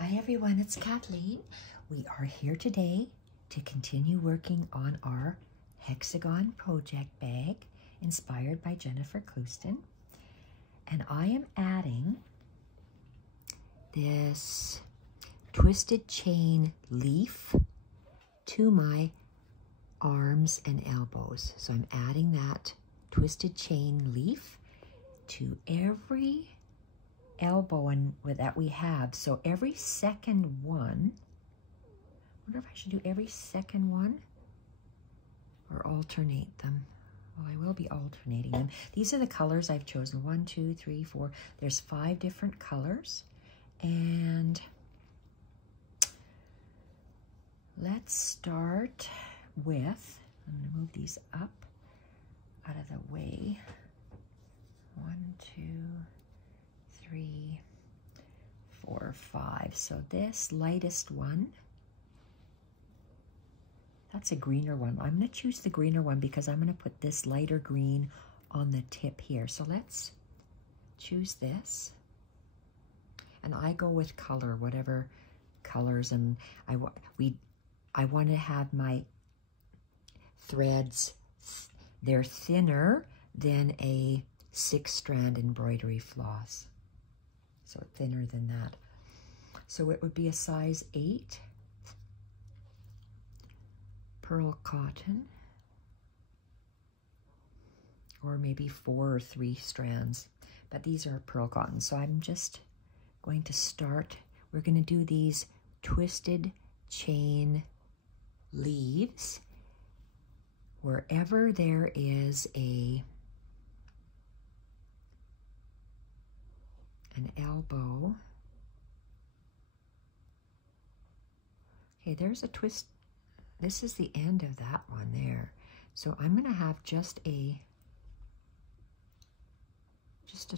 Hi everyone, it's Kathleen. We are here today to continue working on our hexagon project bag inspired by Jennifer Clouston. And I am adding this twisted chain leaf to my arms and elbows. So I'm adding that twisted chain leaf to every elbow that we have. So every second one, I wonder if I should do every second one or alternate them. Well, I will be alternating them. These are the colors I've chosen. 1, 2, 3, 4. There's 5 different colors. And let's start with, I'm going to move these up out of the way. 1, 2, 3, 4, 5. So this lightest one, that's a greener one. I'm going to choose the greener one because I'm going to put this lighter green on the tip here. So let's choose this. And I go with color, whatever colors. And I want to have my threads, they're thinner than a 6-strand embroidery floss. So thinner than that. So it would be a size 8 pearl cotton, or maybe 4 or 3 strands, but these are pearl cotton. So I'm just going to start, we're going to do these twisted chain leaves wherever there is an elbow. Okay, there's a twist. This is the end of that one there. So I'm going to have just a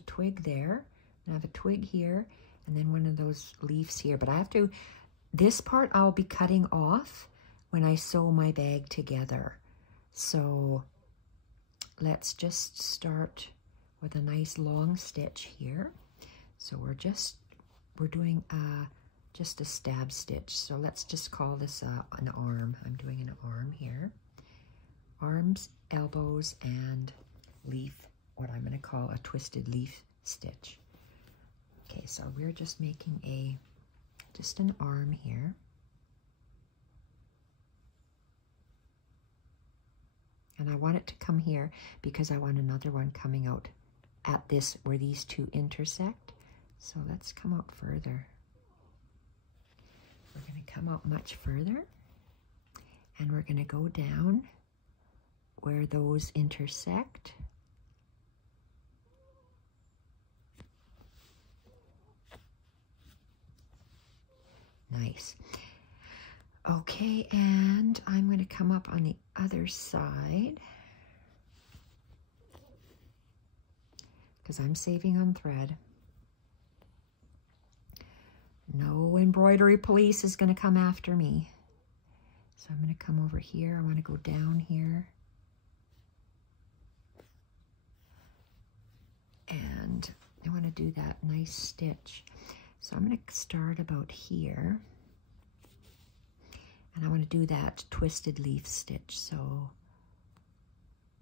twig there. I have a twig here and then one of those leaves here. But I have to, this part I'll be cutting off when I sew my bag together. So let's just start with a nice long stitch here. So we're doing just a stab stitch. So let's just call this an arm. I'm doing an arm here. Arms, elbows, and leaf, what I'm going to call a twisted leaf stitch. Okay, so we're just making just an arm here. And I want it to come here because I want another one coming out at this, where these two intersect. So let's come out further. We're going to come out much further, and we're going to go down where those intersect. Nice. Okay, and I'm going to come up on the other side because I'm saving on thread. No embroidery police is going to come after me. So I'm going to come over here. I want to go down here. And I want to do that nice stitch. So I'm going to start about here. And I want to do that twisted leaf stitch. So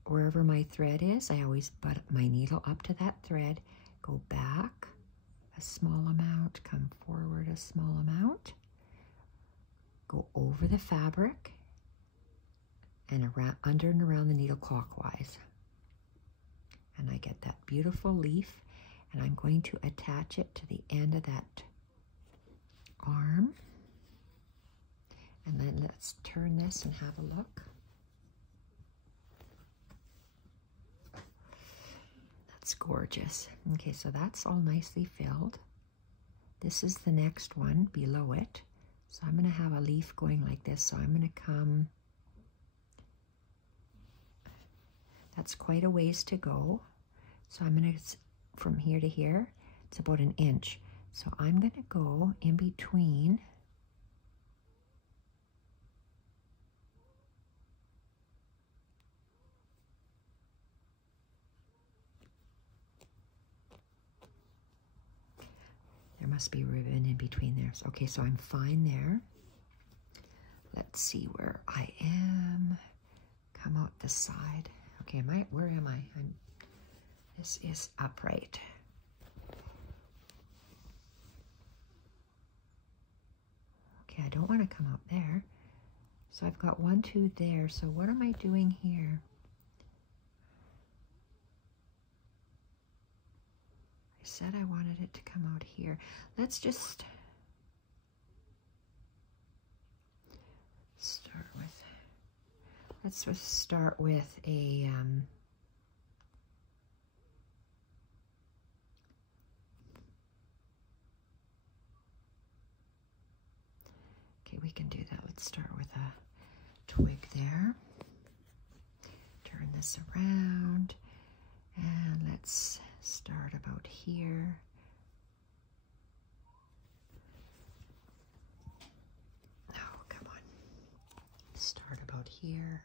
wherever my thread is, I always butt my needle up to that thread, go back a small amount, come forward a small amount, go over the fabric and around, under and around the needle clockwise. And I get that beautiful leaf, and I'm going to attach it to the end of that arm. And then let's turn this and have a look. That's gorgeous. Okay, so that's all nicely filled. This is the next one below it. So I'm going to have a leaf going like this. So I'm going to come, that's quite a ways to go. So I'm going to, from here to here, it's about 1 inch. So I'm going to go in between must be ribbon in between there. Okay, so I'm fine there. Let's see where I am. Come out the side. Okay, where am I? This is upright. Okay, I don't want to come out there. So I've got 1, 2 there. So what am I doing here? I said I wanted it to come out here. Let's just start with, let's just start with a, okay, we can do that. Let's start with a twig there. Turn this around and let's start about here. Oh, come on. Start about here.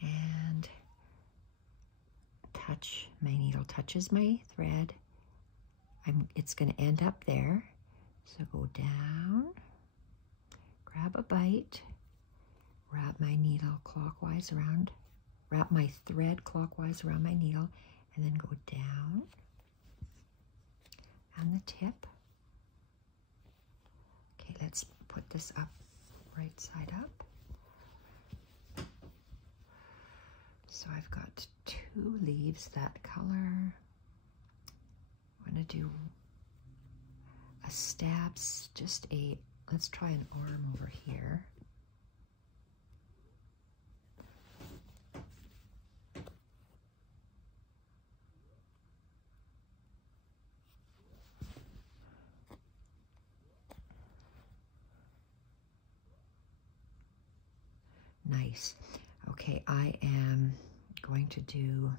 And touch, my needle touches my thread. It's going to end up there. So go down, grab a bite, wrap my needle clockwise around, wrap my thread clockwise around my needle, and then go down on the tip. Okay, let's put this up, right side up. So I've got 2 leaves that color. I'm going to do a stabs, let's try an arm over here. Nice. Okay, I am going to do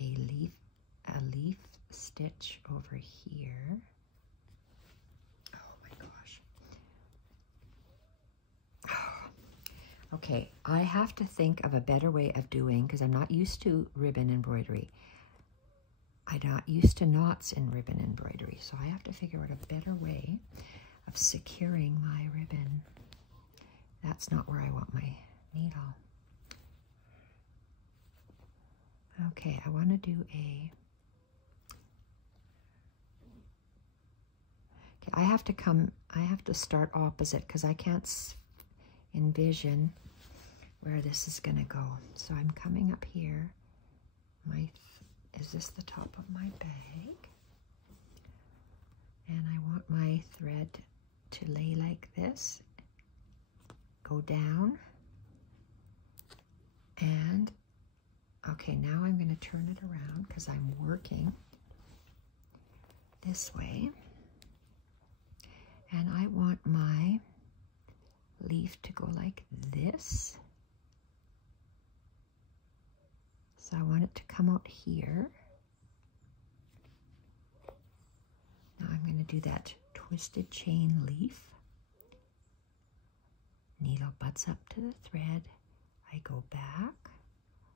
a leaf stitch over here. Oh my gosh. Okay, I have to think of a better way of doing, because I'm not used to ribbon embroidery. I'm not used to knots in ribbon embroidery, so I have to figure out a better way of securing my ribbon. That's not where I want my needle. Okay, I want to do a... Okay, I have to start opposite because I can't envision where this is going to go. So I'm coming up here. Is this the top of my bag? And I want my thread to lay like this. Go down. And, okay, now I'm going to turn it around because I'm working this way. And I want my leaf to go like this. So I want it to come out here. Now I'm going to do that twisted chain leaf. Needle butts up to the thread. I go back.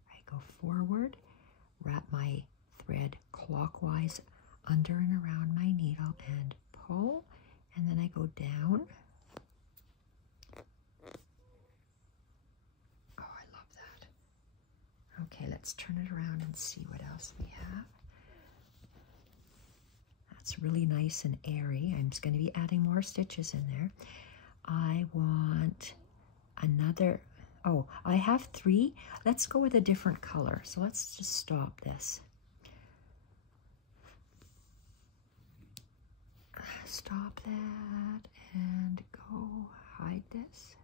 I go forward. Wrap my thread clockwise under and around my needle and pull. And then I go down. Oh, I love that. Okay, let's turn it around and see what else we have. That's really nice and airy. I'm just going to be adding more stitches in there. I want another, oh, I have 3. Let's go with a different color. So let's just stop this. Stop that and go hide this.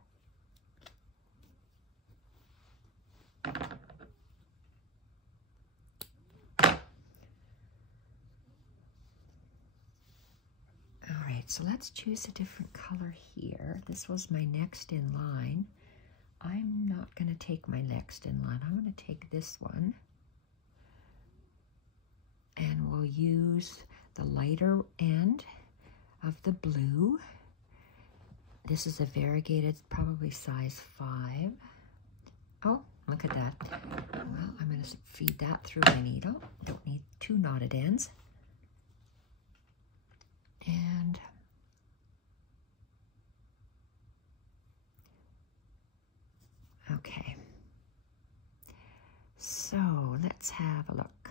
All right, so let's choose a different color here. This was my next in line. I'm not going to take my next in line. I'm going to take this one. And we'll use the lighter end of the blue. This is a variegated, probably size 5. Oh, look at that. Well, I'm going to feed that through my needle. Don't need 2 knotted ends. let's have a look.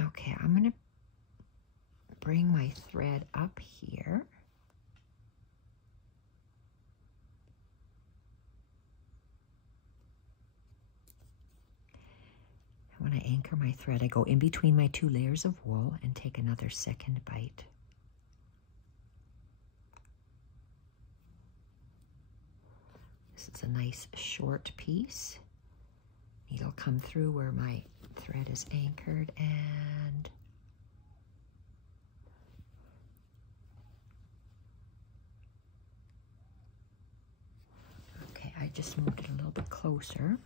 Okay, I'm going to bring my thread up here. When I anchor my thread, I go in between my 2 layers of wool and take another second bite. This is a nice short piece. Needle come through where my thread is anchored, and okay, I just moved it a little bit closer,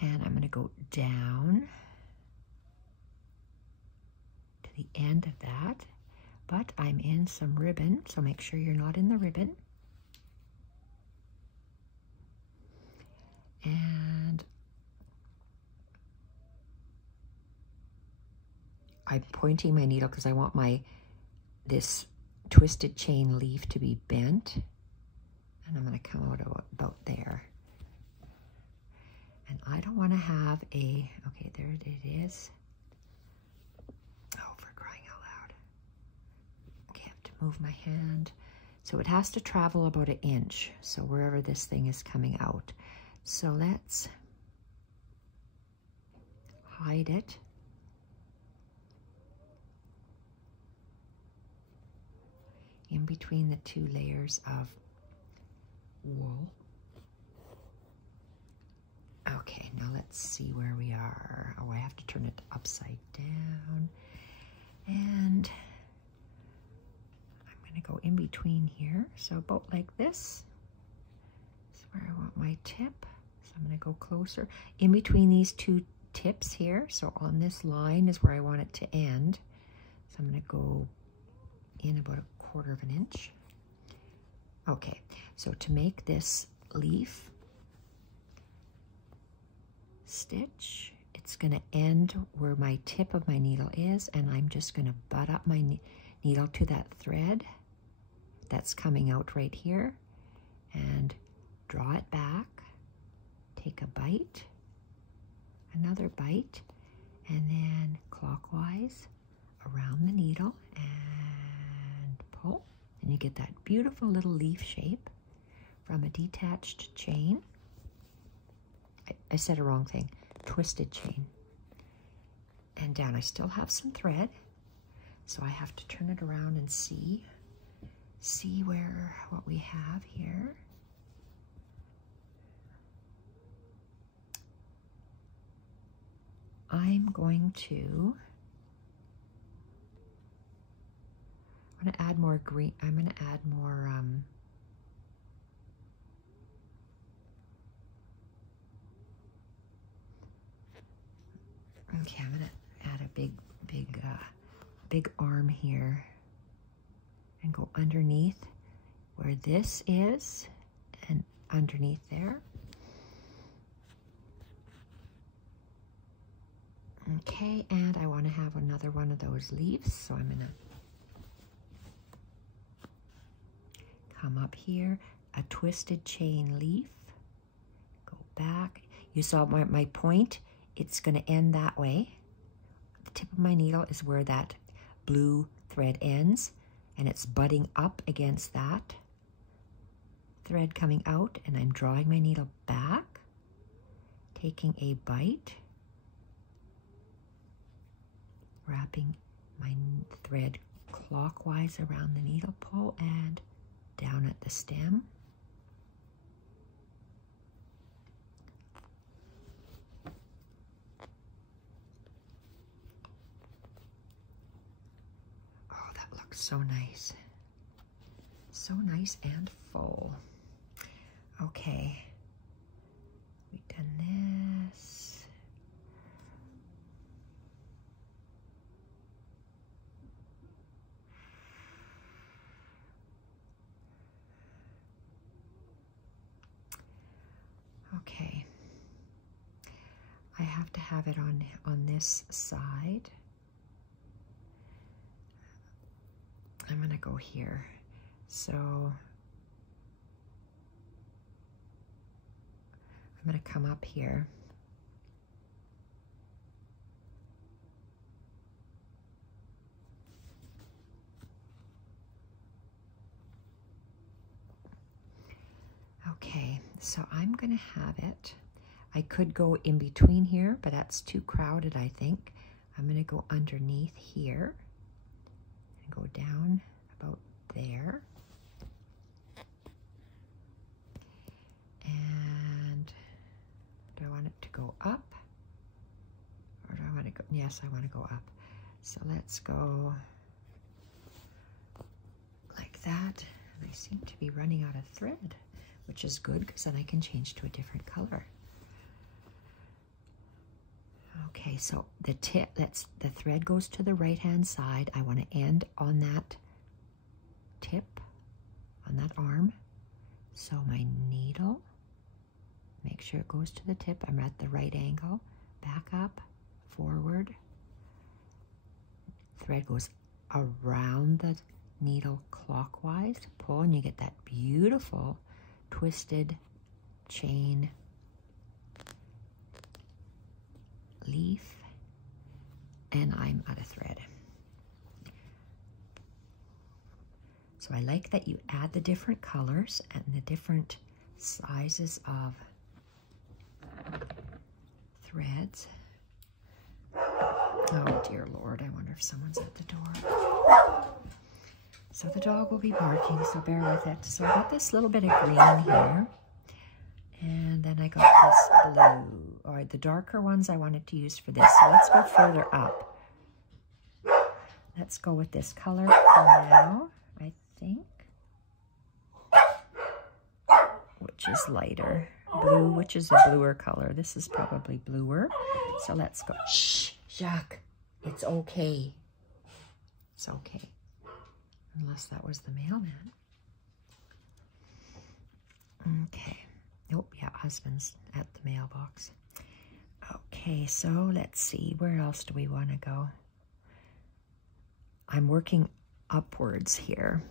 and I'm going to go down to the end of that, but I'm in some ribbon, so make sure you're not in the ribbon. And I'm pointing my needle because I want this twisted chain leaf to be bent, and I'm going to come out about there. And I don't want to have okay, there it is. Oh, for crying out loud. Okay, I have to move my hand. So it has to travel about 1 inch, so wherever this thing is coming out. So let's hide it. In between the 2 layers of wool. Okay, now let's see where we are. Oh, I have to turn it upside down. And I'm going to go in between here. So about like this. This is where I want my tip. So I'm going to go closer. In between these 2 tips here. So on this line is where I want it to end. So I'm going to go in about 1/4 inch. Okay, so to make this leaf stitch, it's going to end where my tip of my needle is, and I'm just going to butt up my needle to that thread that's coming out right here and draw it back, take a bite, another bite, and then clockwise around the needle and pull, and you get that beautiful little leaf shape from a detached chain. I said a wrong thing, twisted chain. And down, I still have some thread, so I have to turn it around and see what we have here. I'm going to add more green. I'm going to add more okay, I'm going to add a big arm here and go underneath where this is and underneath there. Okay, and I want to have another one of those leaves, so I'm going to come up here, a twisted chain leaf, go back. You saw my point, it's going to end that way. The tip of my needle is where that blue thread ends, and it's butting up against that thread coming out, and I'm drawing my needle back, taking a bite, wrapping my thread clockwise around the needle pole and down at the stem. Oh, that looks so nice. So nice and full. Okay, we've done this. Okay, I have to have it on this side. I'm gonna go here. So I'm going to come up here. Okay, so I'm going to have it. I could go in between here, but that's too crowded, I think. I'm going to go underneath here and go down about there. And do I want it to go up? Or do I want to go? Yes, I want to go up. So let's go like that. And I seem to be running out of thread, which is good because then I can change to a different color. Okay, so the tip, the thread goes to the right-hand side. I want to end on that tip, on that arm. So my needle, make sure it goes to the tip. I'm at the right angle. Back up, forward. Thread goes around the needle clockwise. Pull and you get that beautiful twisted chain leaf, and I'm out of thread. So I like that you add the different colors and the different sizes of threads. Oh dear Lord, I wonder if someone's at the door. So the dog will be barking, so bear with it. So I got this little bit of green here. And then I got this blue. All right, the darker ones I wanted to use for this. So let's go further up. Let's go with this color for now, I think. Which is lighter. Blue, which is a bluer color. This is probably bluer. So let's go. Shh, Jacques. It's okay. It's okay. Unless that was the mailman. Okay. Oh, yeah, husband's at the mailbox. Okay, so let's see. Where else do we want to go? I'm working upwards here.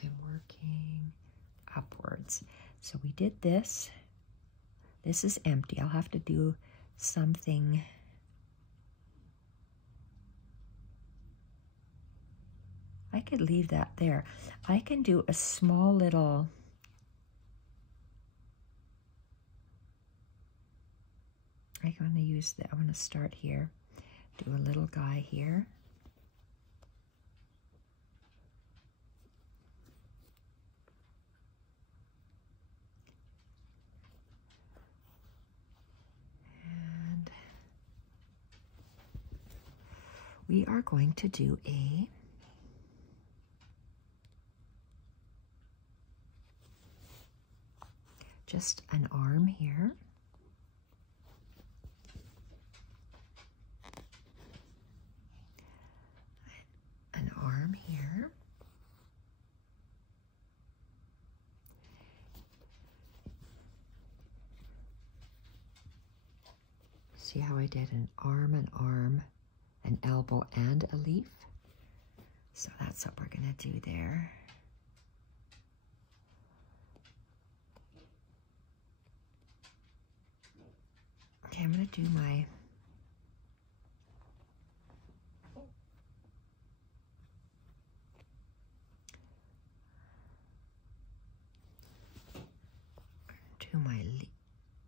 I'm working upwards. So we did this. This is empty. I'll have to do something. I could leave that there. I can do a small little... I'm going to use that. I'm going to start here. Do a little guy here. And we are going to do just an arm here. An arm here. See how I did an arm, an elbow, and a leaf? So that's what we're going to do there. Okay, I'm going to do my...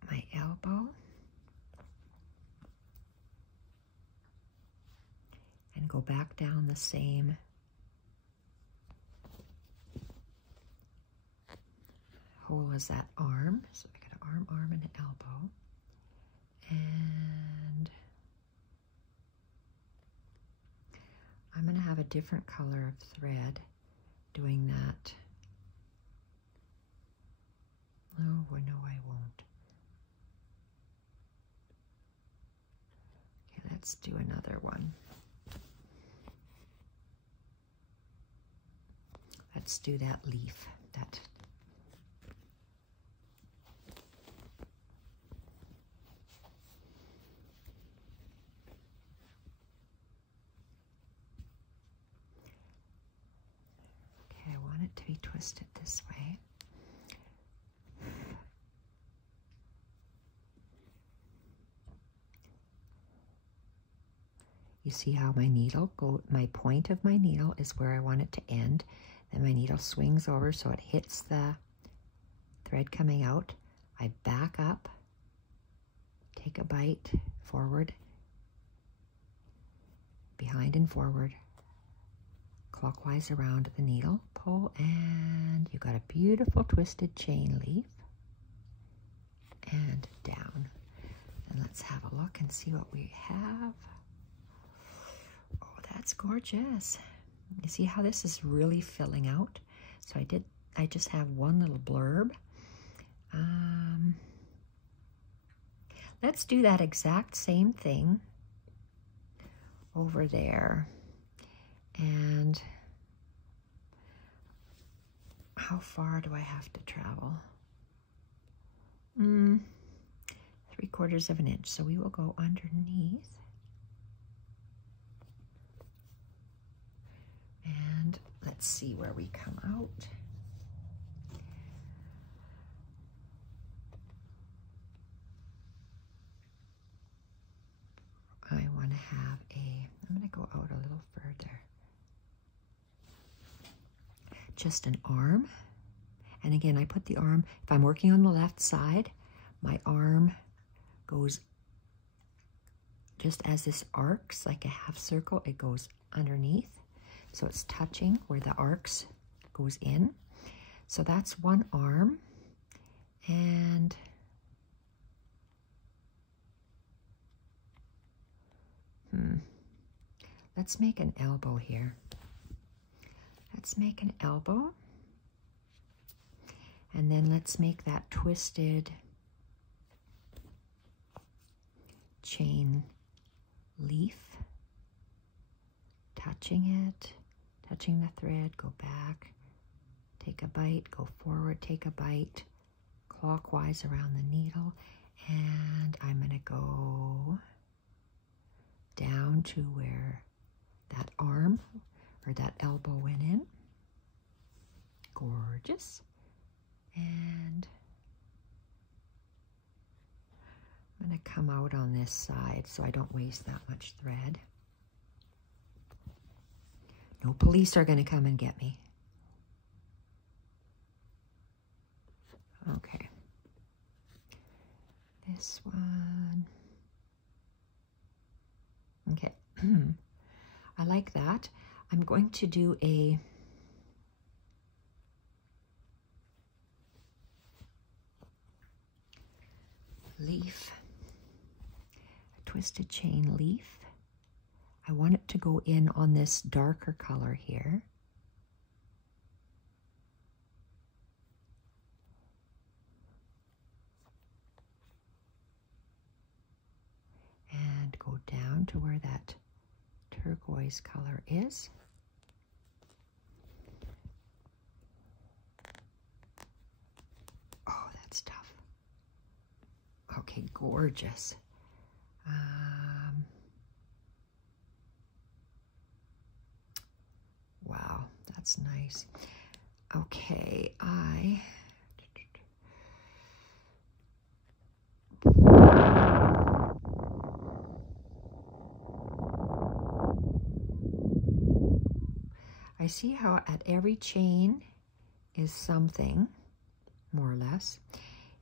my elbow and go back down the same hole as that arm. So I got an arm, and an elbow. And I'm going to have a different color of thread doing that. Oh, well, no, I won't. Okay, let's do another one. Let's do that leaf. Okay, I want it to be twisted this way. You see how my my point of my needle is where I want it to end. Then my needle swings over so it hits the thread coming out. I back up, take a bite, forward, behind and forward, clockwise around the needle, pull, and you got a beautiful twisted chain leaf, and down. And let's have a look and see what we have. Oh, that's gorgeous. You see how this is really filling out? So I just have one little blurb. Let's do that exact same thing over there. And how far do I have to travel? 3/4 of an inch. So we will go underneath. And let's see where we come out. I want to have I'm going to go out a little further. Just an arm. And again, I put the arm, if I'm working on the left side, my arm goes just as this arcs like a half circle, it goes underneath. So it's touching where the arcs goes in. So that's one arm. And let's make an elbow here. Let's make an elbow. And then let's make that twisted chain leaf. Touching it, touching the thread, go back, take a bite, go forward, take a bite, clockwise around the needle, and I'm going to go down to where that arm or that elbow went in. Gorgeous. And I'm going to come out on this side so I don't waste that much thread. No police are going to come and get me. Okay. This one. Okay. I like that. I'm going to do a leaf, a twisted chain leaf. I want it to go in on this darker color here. And go down to where that turquoise color is. Oh, that's tough. Okay, gorgeous. Wow, that's nice. Okay, I see how at every chain is something, more or less.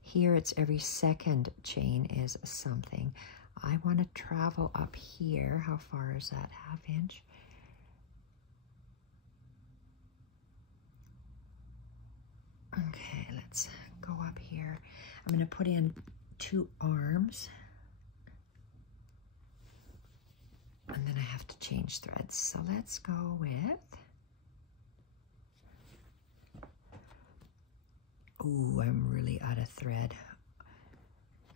Here it's every second chain is something. I want to travel up here. How far is that? 1/2 inch? Okay, let's go up here. I'm going to put in 2 arms. And then I have to change threads. So let's go with... Ooh, I'm really out of thread.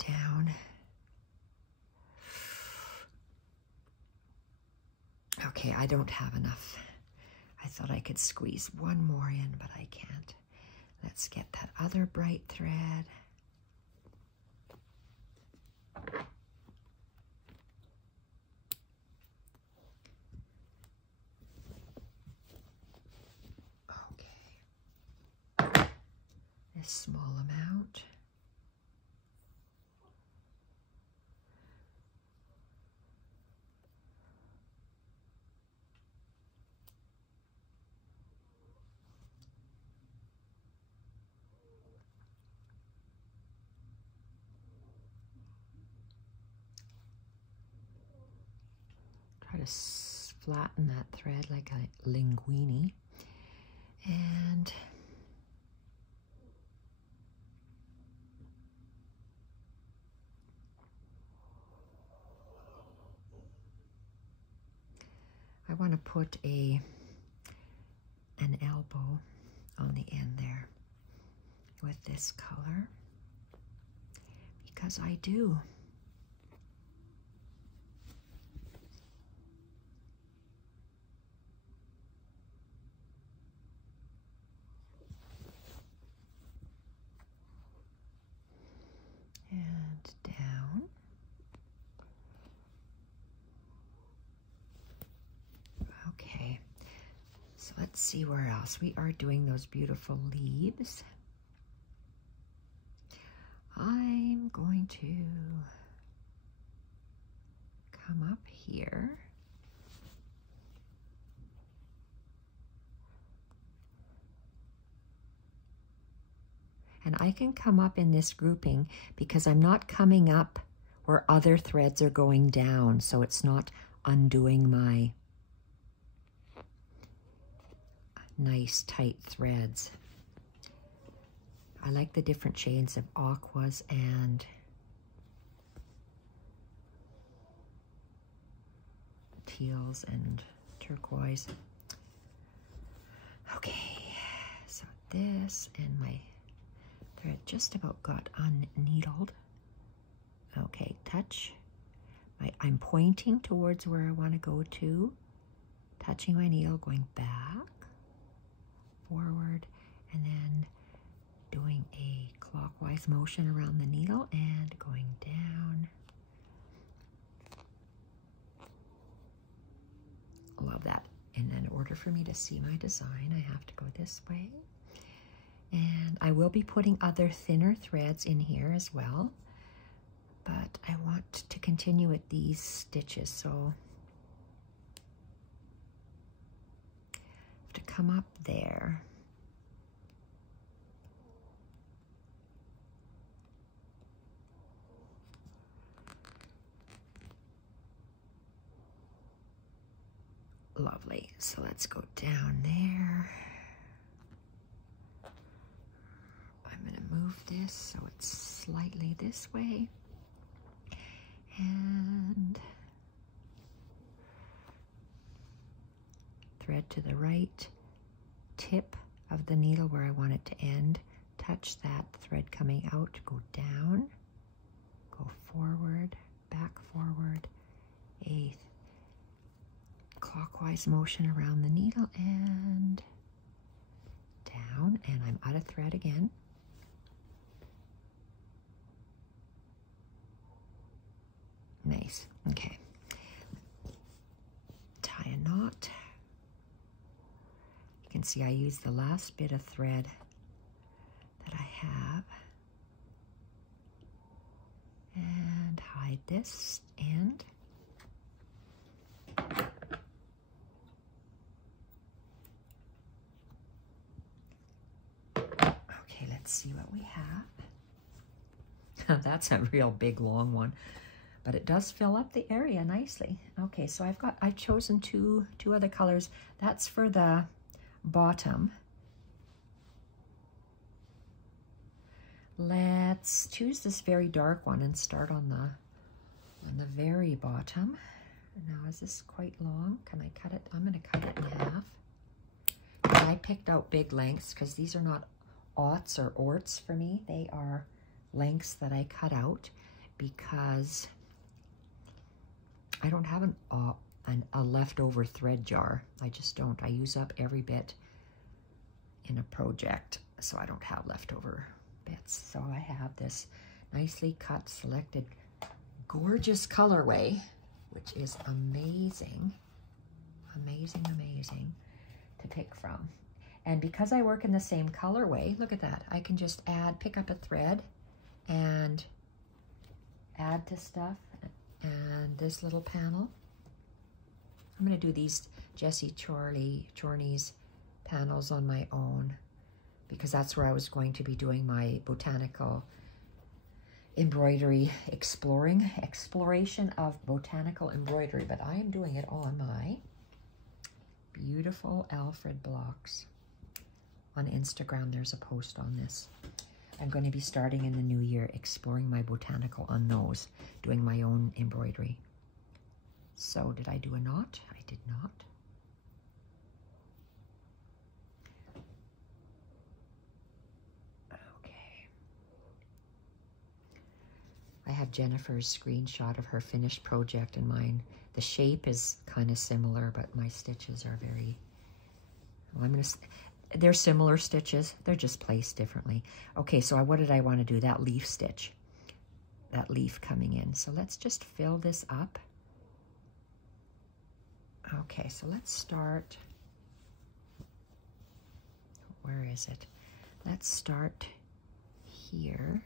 Down. Okay, I don't have enough. I thought I could squeeze one more in, but I can't. Let's get that other bright thread. Okay. This small amount. try to flatten that thread like a linguine. And I want to put an elbow on the end there with this color, because I do. And down. Okay, so let's see where else. We are doing those beautiful leaves. I'm going to come up here. And I can come up in this grouping because I'm not coming up where other threads are going down, so it's not undoing my nice tight threads. I like the different shades of aquas and teals and turquoise. Okay, so this and my thread just about got unneedled. Okay, touch. I'm pointing towards where I want to go to, touching my needle, going back, forward, and then doing a clockwise motion around the needle and going down. Love that. And in order for me to see my design, I have to go this way. And I will be putting other thinner threads in here as well, but I want to continue with these stitches, so I have to come up there. Lovely. So let's go down there. I'm going to move this so it's slightly this way. And thread to the right tip of the needle where I want it to end. Touch that thread coming out, go down, go forward, back forward, a clockwise motion around the needle and down, and I'm out of thread again. Nice. Okay. Tie a knot. You can see I use the last bit of thread that I have. And hide this end. Okay, let's see what we have. That's a real big long one, but it does fill up the area nicely. Okay, so I've chosen two other colors. That's for the bottom. Let's choose this very dark one and start on the very bottom. Now, is this quite long? Can I cut it? I'm going to cut it in half. I picked out big lengths because these are not aughts or orts for me. They are lengths that I cut out because I don't have a leftover thread jar. I just don't. I use up every bit in a project, so I don't have leftover bits. So I have this nicely cut, selected, gorgeous colorway, which is amazing, amazing, amazing to pick from. And because I work in the same colorway, look at that. I can just pick up a thread and add to stuff. And this little panel, I'm going to do these Jessie Chorney's panels on my own because that's where I was going to be doing my botanical embroidery exploration of botanical embroidery, but I am doing it on my beautiful Alfred blocks. On Instagram, there's a post on this. I'm going to be starting in the new year exploring my botanical on those, doing my own embroidery. So did I do a knot? I did not. Okay. I have Jennifer's screenshot of her finished project and mine. The shape is kind of similar, but my stitches are very, well, they're similar stitches. They're just placed differently. Okay, so what did I want to do? That leaf stitch, that leaf coming in. So let's just fill this up. Okay, so let's start. Where is it? Let's start here.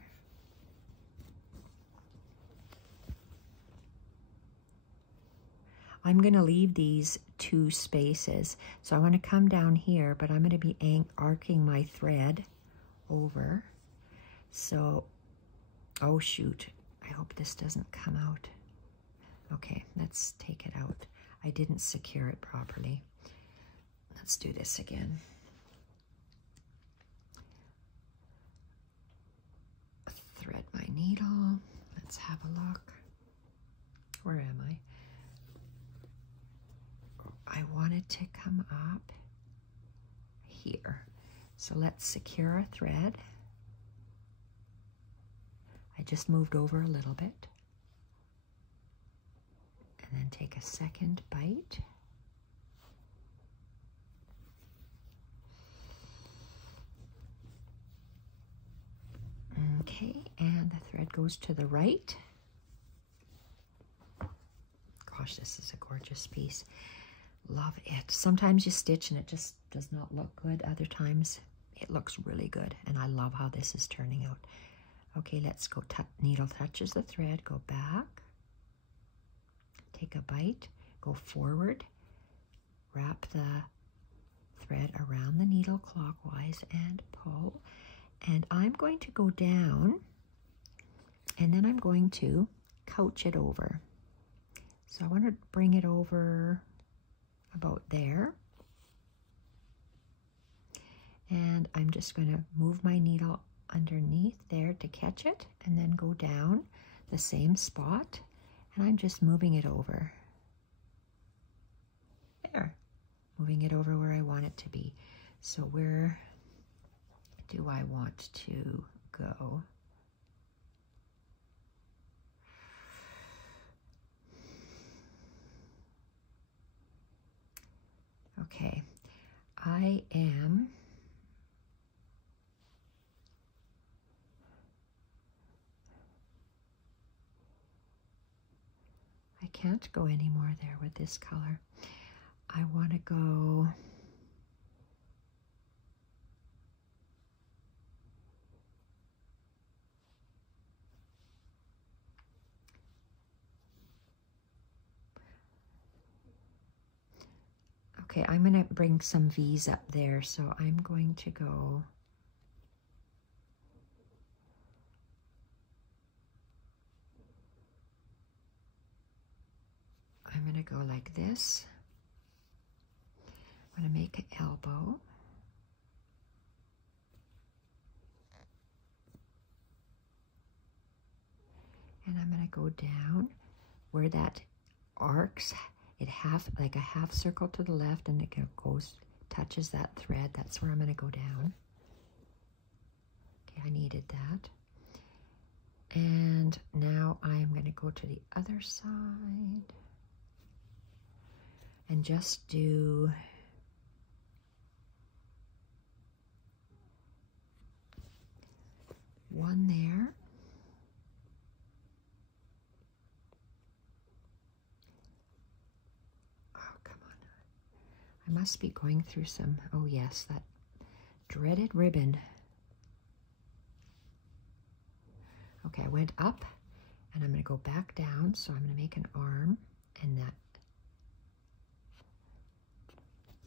I'm going to leave these 2 spaces. So I want to come down here, but I'm going to be arcing my thread over. So, oh shoot, I hope this doesn't come out. Okay, let's take it out. I didn't secure it properly. Let's do this again. Thread my needle. Let's have a look. Where am I? I want it to come up here. So let's secure a thread. I just moved over a little bit. And then take a second bite. Okay, and the thread goes to the right. Gosh, this is a gorgeous piece. Love it. Sometimes you stitch and it just does not look good. Other times it looks really good. And I love how this is turning out. Okay, let's go. Needle touches the thread. Go back. Take a bite. Go forward. Wrap the thread around the needle clockwise and pull. And I'm going to go down. And then I'm going to couch it over. So I want to bring it over about there. And I'm just going to move my needle underneath there to catch it and then go down the same spot, and I'm just moving it over. There. Moving it over where I want it to be. So where do I want to go? Okay, I am I can't go any more there with this color. I want to go okay, I'm going to bring some V's up there, so I'm going to go like this. I'm going to make an elbow. And I'm going to go down where that arcs, like a half circle to the left, and it touches that thread. That's where I'm going to go down. Okay, I needed that. And now I'm going to go to the other side and just do one there. Oh, come on. I must be going through some, oh yes, that dreaded ribbon. Okay, I went up and I'm going to go back down, so I'm going to make an arm and that.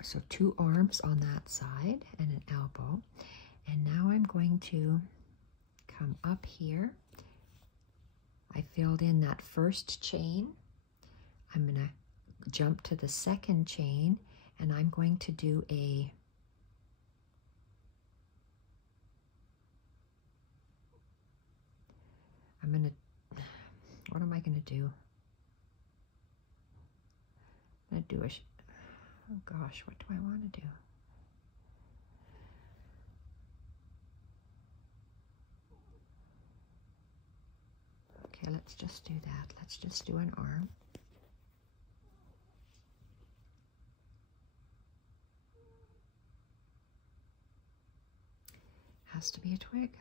So 2 arms on that side and an elbow. And now I'm going to come up here I filled in that first chain. I'm going to jump to the second chain, and I'm going to do what am I going to do? I'm going to do oh gosh, what do I want to do? Okay, let's just do that. Let's just do an arm. Has to be a twig.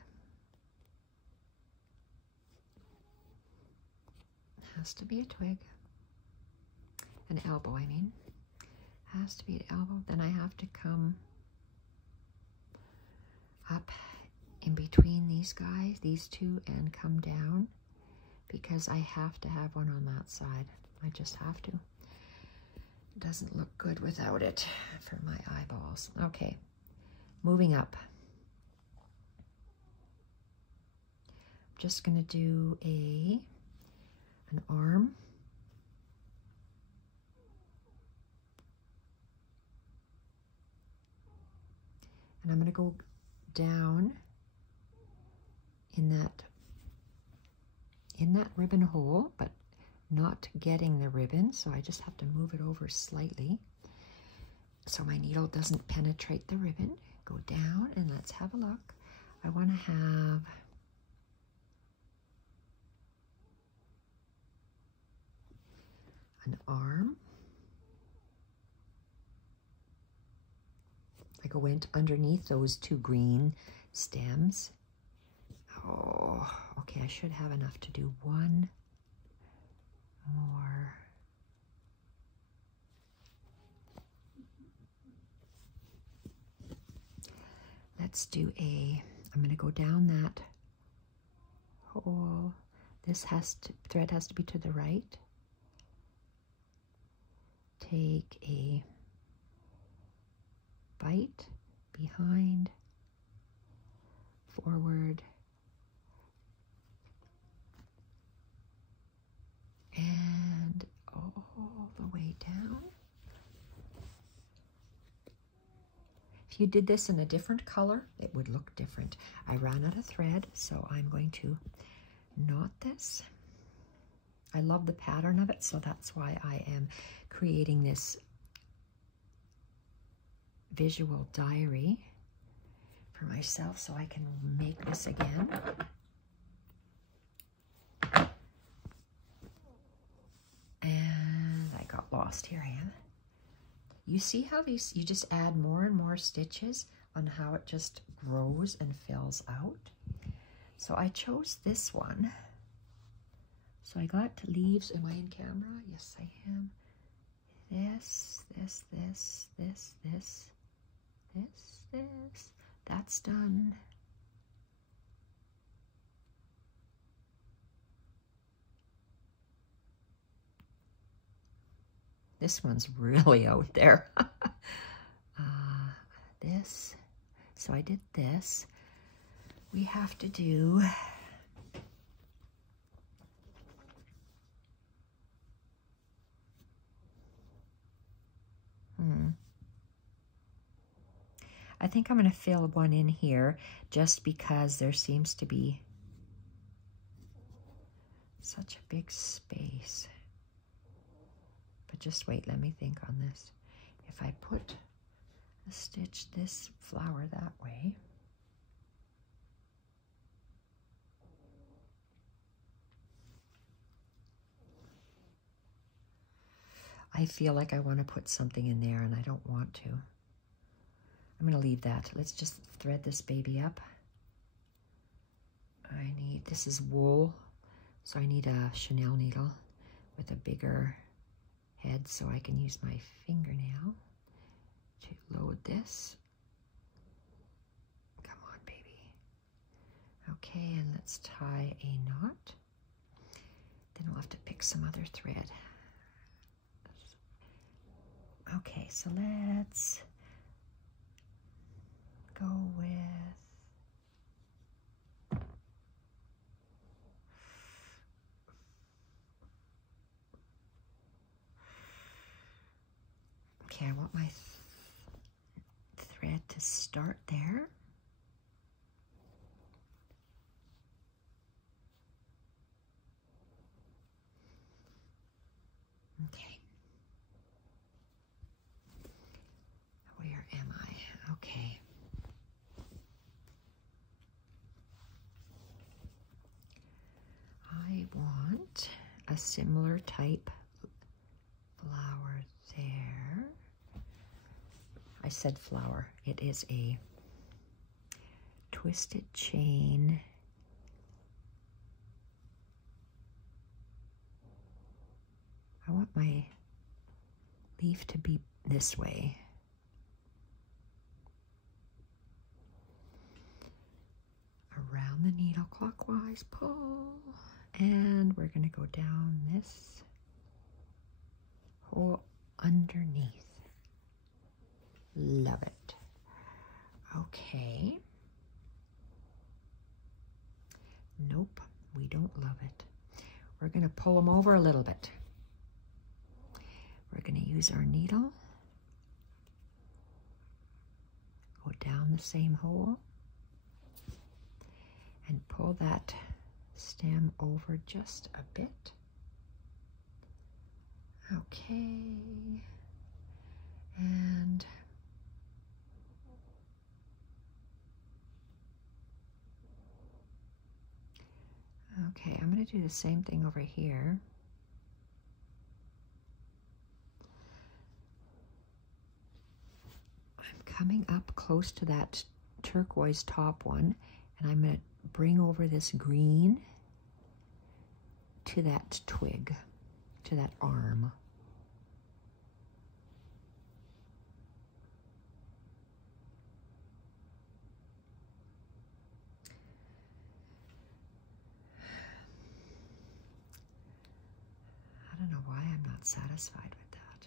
Has to be a twig. An elbow, I mean. Has to be an elbow. Then I have to come up in between these guys, these two, and come down, because I have to have one on that side. I just have to. It doesn't look good without it for my eyeballs. Okay, moving up. I'm just gonna do an arm. And I'm gonna go down in that ribbon hole, but not getting the ribbon, so I just have to move it over slightly so my needle doesn't penetrate the ribbon. Go down, and let's have a look. I want to have an arm. I go in underneath those two green stems. Oh, okay, I should have enough to do one more. Let's do I'm gonna go down that hole. Thread has to be to the right. Take a bite behind, forward, and all the way down. If you did this in a different color, it would look different. I ran out of thread, so I'm going to knot this. I love the pattern of it, so that's why I am creating this visual diary for myself so I can make this again. And I got lost. Here I am. You see how you just add more and more stitches on how it just grows and fills out. So I chose this one. So I got leaves. Am I in camera? Yes, I am. This. That's done. This one's really out there. This. So I did this. We have to do I think I'm going to fill one in here just because there seems to be such a big space. But just wait, let me think on this. If I put a stitch this flower that way, I feel like I want to put something in there and I don't want to. I'm going to leave that. Let's just thread this baby up. This is wool, so I need a Chanel needle with a bigger head so I can use my fingernail to load this. Come on, baby. Okay, and let's tie a knot. Then we'll have to pick some other thread. Okay, so let's go with Okay, I want my thread to start there. Okay. Where am I? Okay. I want a similar type flower there. I said flower. It is a twisted chain. I want my leaf to be this way. Around the needle clockwise, pull, and we're going to go down this hole underneath. Love it. Okay. Nope, we don't love it. We're going to pull them over a little bit. We're going to use our needle, go down the same hole, and pull that stem over just a bit. Okay. And okay, I'm going to do the same thing over here. I'm coming up close to that turquoise top one, and I'm going to bring over this green to that twig, to that arm. I don't know why I'm not satisfied with that.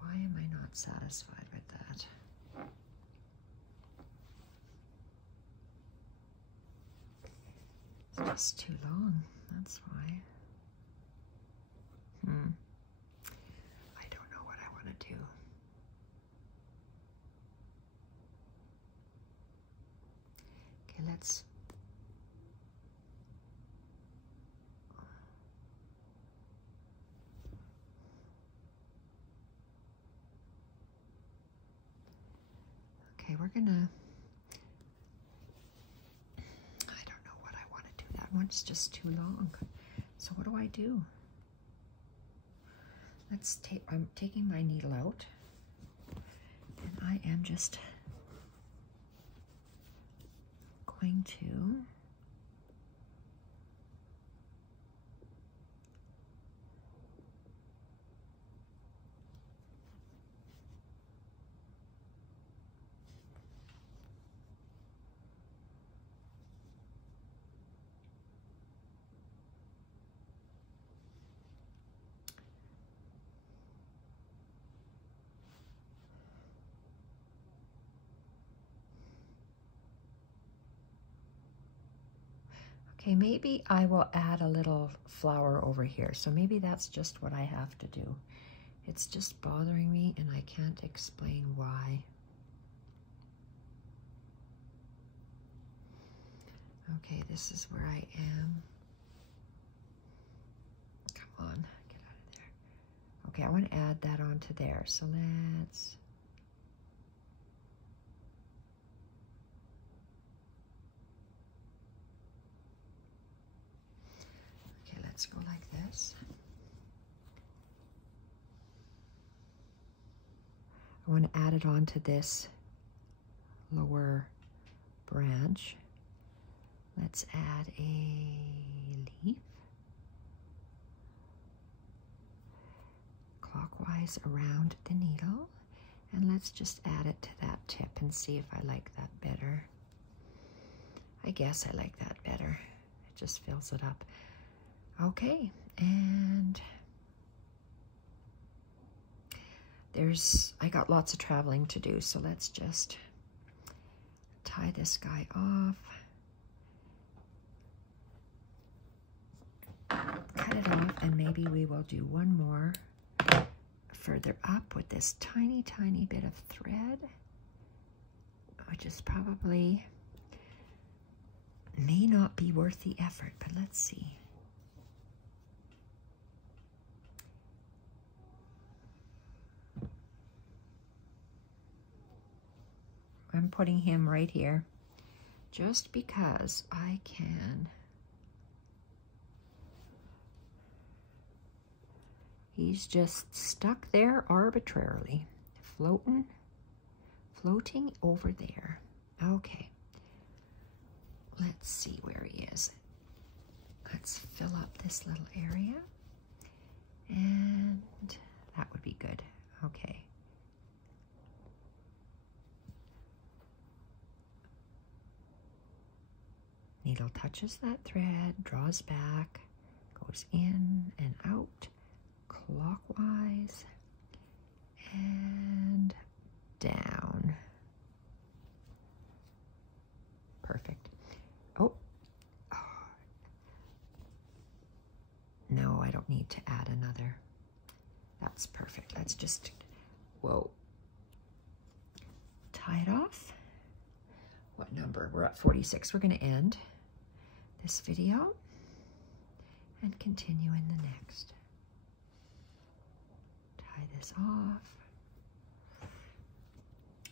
Why am I not satisfied with that? It's just too long, that's why. I don't know what I want to do. Okay, let's we're gonna, I don't know what I want to do. That one's just too long. So what do I do? I'm taking my needle out, and I am just going to okay, maybe I will add a little flower over here. So maybe that's just what I have to do. It's just bothering me and I can't explain why. Okay, this is where I am. Come on, get out of there. Okay, I want to add that onto there. So let's... Let's go like this. I want to add it onto this lower branch. Let's add a leaf clockwise around the needle, and let's just add it to that tip and see if I like that better. I guess I like that better. It just fills it up. Okay, and I got lots of traveling to do, so let's just tie this guy off, cut it off, And maybe we will do one more further up with this tiny, tiny bit of thread, which is probably may not be worth the effort, but let's see. I'm putting him right here just because I can. He's just stuck there arbitrarily, floating over there. Okay, let's see where he is. Let's fill up this little area, and that would be good. Okay. Needle touches that thread, draws back, goes in and out, clockwise, and down. Perfect. Oh. No, I don't need to add another. That's perfect. Let's just, whoa. Tie it off. What number? We're at 46. We're going to end this video and continue in the next. Tie this off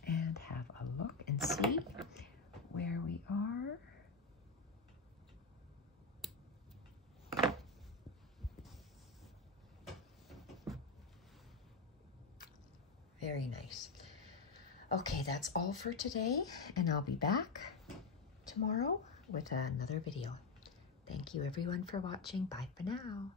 and have a look and see where we are. Very nice. Okay, that's all for today, and I'll be back tomorrow with another video. Thank you everyone for watching. Bye for now.